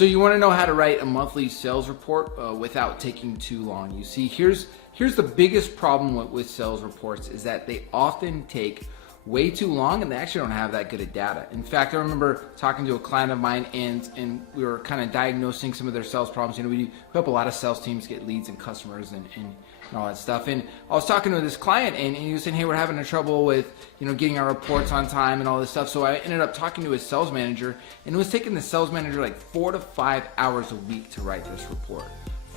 So you want to know how to write a monthly sales report without taking too long. You see, here's the biggest problem with sales reports is that they often take way too long and they actually don't have that good of data. In fact, I remember talking to a client of mine and we were kind of diagnosing some of their sales problems. You know, we help a lot of sales teams get leads and customers and all that stuff. And I was talking to this client and he was saying, hey, we're having a trouble with, you know, getting our reports on time and all this stuff. So I ended up talking to his sales manager, and it was taking the sales manager like 4 to 5 hours a week to write this report.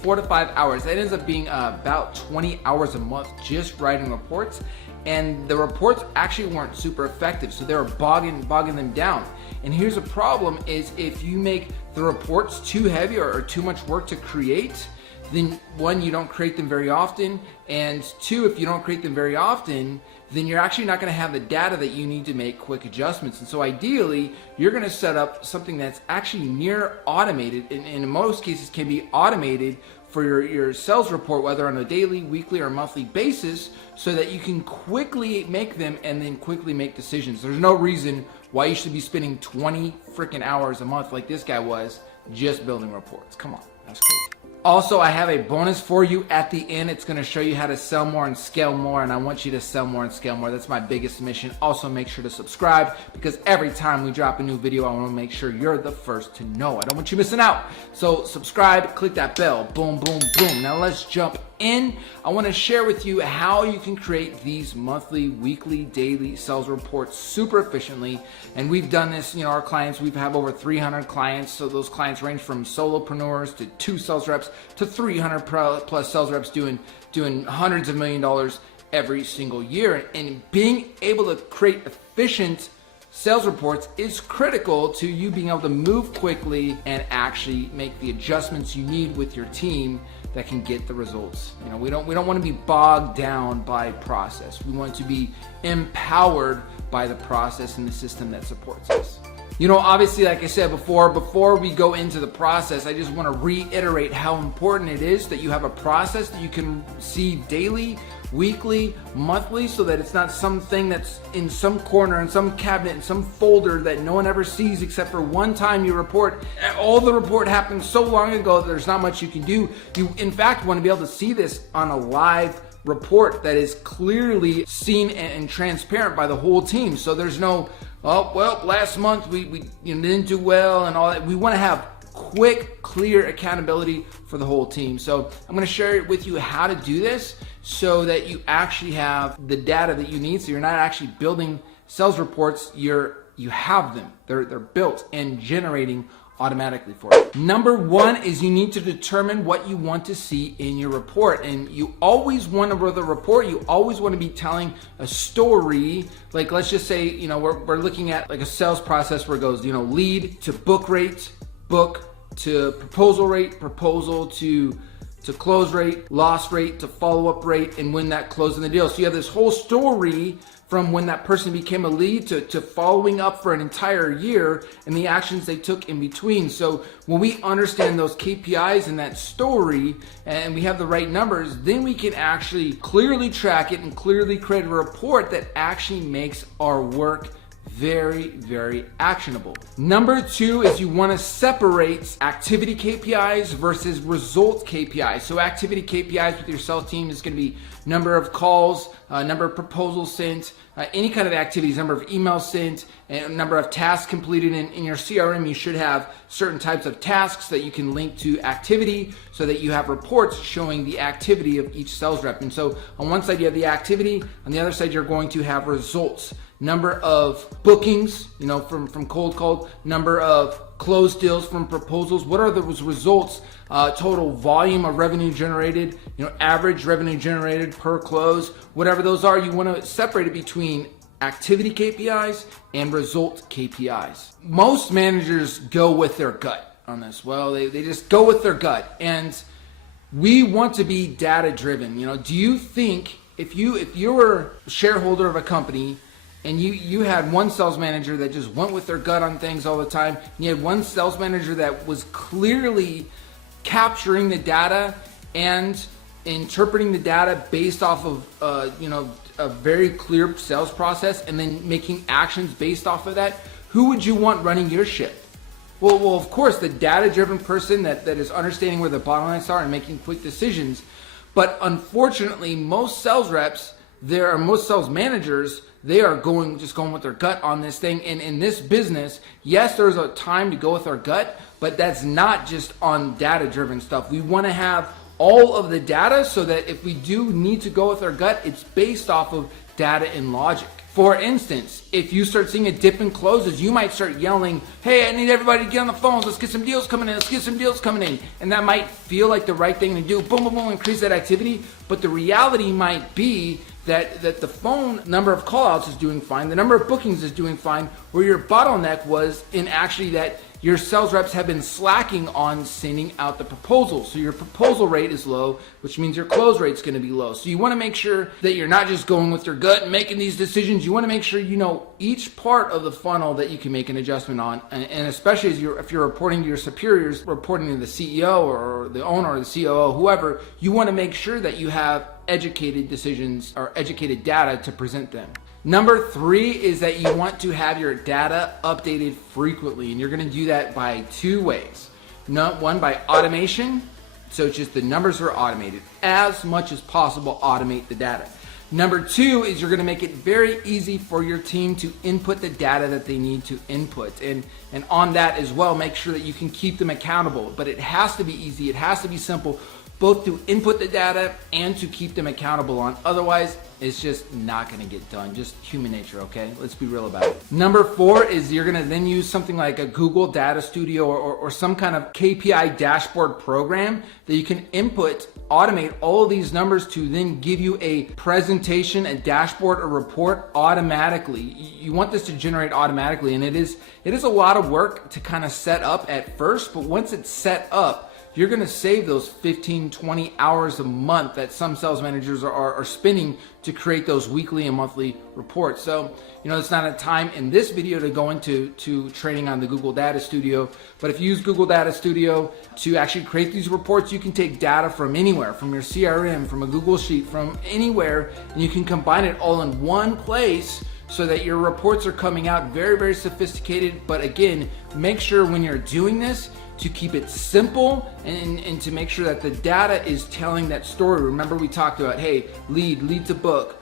4 to 5 hours. That ends up being about 20 hours a month just writing reports. And the reports actually weren't super effective, so they were bogging them down. And here's a problem is if you make the reports too heavy or too much work to create, then one, you don't create them very often, and two, if you don't create them very often, then you're actually not going to have the data that you need to make quick adjustments. And so ideally, you're going to set up something that's actually near automated, and in most cases can be automated for your sales report, whether on a daily, weekly, or monthly basis, so that you can quickly make them and then quickly make decisions. There's no reason why you should be spending 20 freaking hours a month like this guy was just building reports. Come on, that's crazy. Also, I have a bonus for you at the end. It's going to show you how to sell more and scale more, and I want you to sell more and scale more. That's my biggest mission. Also, make sure to subscribe, because every time we drop a new video, I want to make sure you're the first to know. I don't want you missing out. So subscribe, click that bell. Boom, boom, boom. Now let's jump in. I want to share with you how you can create these monthly, weekly, daily sales reports super efficiently. And we've done this, you know, our clients, we've had over 300 clients. So those clients range from solopreneurs to 2 sales reps to 300 plus sales reps doing hundreds of $1 million every single year. And being able to create efficient sales reports is critical to you being able to move quickly and actually make the adjustments you need with your team that can get the results. You know, we don't want to be bogged down by process. We want to be empowered by the process and the system that supports us. You know, obviously, like I said before we go into the process, I just want to reiterate how important it is that you have a process that you can see daily, weekly, monthly, so that it's not something that's in some corner, in some cabinet, in some folder that no one ever sees except for one time you report. All the report happened so long ago that there's not much you can do. You, in fact, want to be able to see this on a live report that is clearly seen and transparent by the whole team. So there's no, oh, well, last month we didn't do well and all that. We want to have quick, clear accountability for the whole team. So I'm going to share with you how to do this so that you actually have the data that you need. So you're not actually building sales reports, you have them. They're built and generating automatically for you. Number one is you need to determine what you want to see in your report. And you always want to, with a report, you always want to be telling a story. Like, let's just say, you know, we're looking at like a sales process where it goes, you know, lead to book rate, book to proposal rate, proposal to close rate, loss rate to follow-up rate, and when that closing the deal. So you have this whole story from when that person became a lead to following up for an entire year and the actions they took in between. So when we understand those KPIs in that story and we have the right numbers, then we can actually clearly track it and clearly create a report that actually makes our work very, very actionable. Number two is you want to separate activity KPIs versus result KPIs. So activity KPIs with your sales team is going to be number of calls, number of proposals sent, any kind of activities, number of emails sent, and number of tasks completed. In your CRM, you should have certain types of tasks that you can link to activity so that you have reports showing the activity of each sales rep. And so on one side you have the activity, on the other side you're going to have results. Number of bookings, you know, from cold call, number of closed deals from proposals. What are those results? Total volume of revenue generated, you know, average revenue generated per close, whatever those are. You want to separate it between activity KPIs and result KPIs. Most managers go with their gut on this. Well, they just go with their gut, and we want to be data driven. You know, do you think if you were a shareholder of a company and you had one sales manager that just went with their gut on things all the time, and you had one sales manager that was clearly capturing the data and interpreting the data based off of a very clear sales process and then making actions based off of that, who would you want running your ship? Well, of course, the data-driven person that is understanding where the bottlenecks are and making quick decisions. But unfortunately, most sales reps, most sales managers, they are just going with their gut on this thing. And in this business, yes, there's a time to go with our gut, but that's not just on data-driven stuff. We want to have all of the data so that if we do need to go with our gut, it's based off of data and logic. For instance, if you start seeing a dip in closes, you might start yelling, hey, I need everybody to get on the phones. Let's get some deals coming in. Let's get some deals coming in. And that might feel like the right thing to do. Boom, boom, boom, increase that activity. But the reality might be that the phone number of callouts is doing fine. The number of bookings is doing fine. Where your bottleneck was in actually that your sales reps have been slacking on sending out the proposals. So your proposal rate is low, which means your close rate is going to be low. So you want to make sure that you're not just going with your gut and making these decisions. You want to make sure you know each part of the funnel that you can make an adjustment on. And especially if you're reporting to your superiors, reporting to the CEO or the owner or the COO, whoever, you want to make sure that you have educated decisions or educated data to present them. Number 3 is that you want to have your data updated frequently, and you're going to do that by 2 ways. One, by automation, so it's just the numbers are automated. As much as possible, automate the data. Number 2 is you're going to make it very easy for your team to input the data that they need to input. And on that as well, make sure that you can keep them accountable. But it has to be easy, it has to be simple, both to input the data and to keep them accountable on. Otherwise, it's just not going to get done. Just human nature, okay? Let's be real about it. Number 4 is you're going to then use something like a Google Data Studio or some kind of KPI dashboard program that you can automate all of these numbers to then give you a presentation, a dashboard, a report automatically. You want this to generate automatically, and it is a lot of work to kind of set up at first, but once it's set up, you're going to save those 15, 20 hours a month that some sales managers are spending to create those weekly and monthly reports. So, it's not a time in this video to go into training on the Google Data Studio, but if you use Google Data Studio to actually create these reports, you can take data from anywhere, from your CRM, from a Google Sheet, from anywhere, and you can combine it all in one place so that your reports are coming out very, very sophisticated. But again, make sure when you're doing this to keep it simple and to make sure that the data is telling that story. Remember, we talked about, hey, lead to book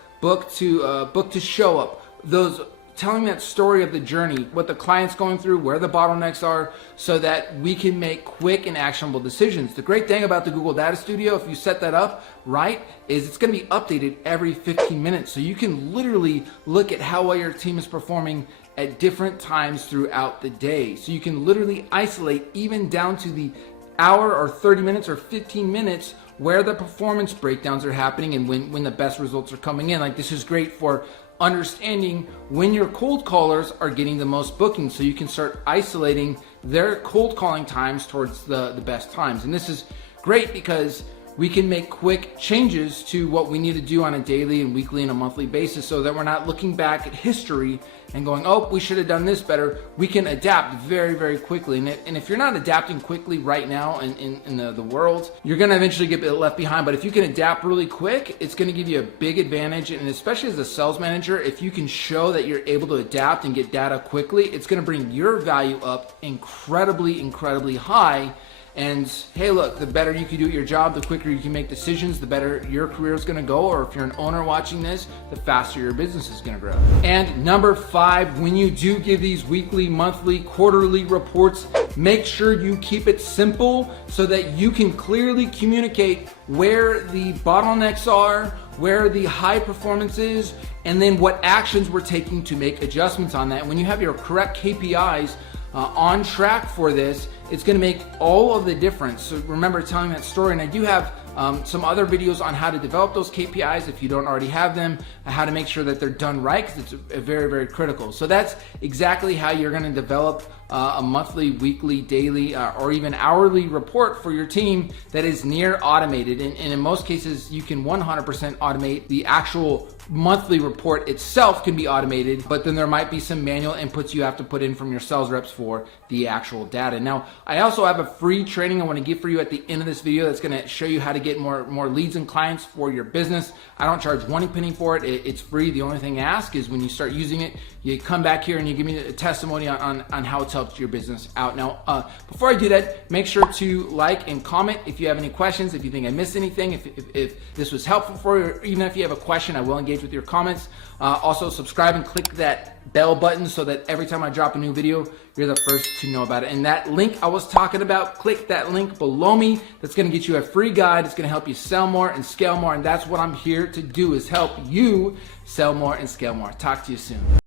to show up. Those telling that story of the journey, what the client's going through, where the bottlenecks are, so that we can make quick and actionable decisions. The great thing about the Google Data Studio, if you set that up right, is it's going to be updated every 15 minutes. So you can literally look at how well your team is performing at different times throughout the day. So you can literally isolate even down to the hour or 30 minutes or 15 minutes where the performance breakdowns are happening and when the best results are coming in. Like, this is great for understanding when your cold callers are getting the most bookings, so you can start isolating their cold calling times towards the best times. And this is great because we can make quick changes to what we need to do on a daily and weekly and a monthly basis, so that we're not looking back at history and going, oh, we should have done this better. We can adapt very, very quickly. And if you're not adapting quickly right now in the world, you're going to eventually get left behind. But if you can adapt really quick, it's going to give you a big advantage. And especially as a sales manager, if you can show that you're able to adapt and get data quickly, it's going to bring your value up incredibly, incredibly high. And hey, look, the better you can do at your job, the quicker you can make decisions, the better your career is going to go. Or if you're an owner watching this, the faster your business is going to grow. And number 5, when you do give these weekly, monthly, quarterly reports, make sure you keep it simple so that you can clearly communicate where the bottlenecks are, where the high performance is, and then what actions we're taking to make adjustments on that. When you have your correct KPIs on track for this, it's going to make all of the difference. So remember telling that story, and I do have some other videos on how to develop those KPIs if you don't already have them, how to make sure that they're done right, because it's very, very critical. So that's exactly how you're going to develop a monthly, weekly, daily, or even hourly report for your team that is near automated. And in most cases, you can 100% automate. The actual monthly report itself can be automated, but then there might be some manual inputs you have to put in from your sales reps for the actual data. Now, I also have a free training I want to give for you at the end of this video that's going to show you how to get more leads and clients for your business. I don't charge one penny for it. It's free. The only thing I ask is when you start using it, you come back here and you give me a testimony on how it's helped your business out. Now, before I do that, make sure to like and comment if you have any questions, if you think I missed anything, if this was helpful for you, or even if you have a question, I will engage with your comments. Also, subscribe and click that bell button so that every time I drop a new video, you're the first to know about it. And that link I was talking about, click that link below me. That's going to get you a free guide. It's going to help you sell more and scale more. And that's what I'm here to do, is help you sell more and scale more. Talk to you soon.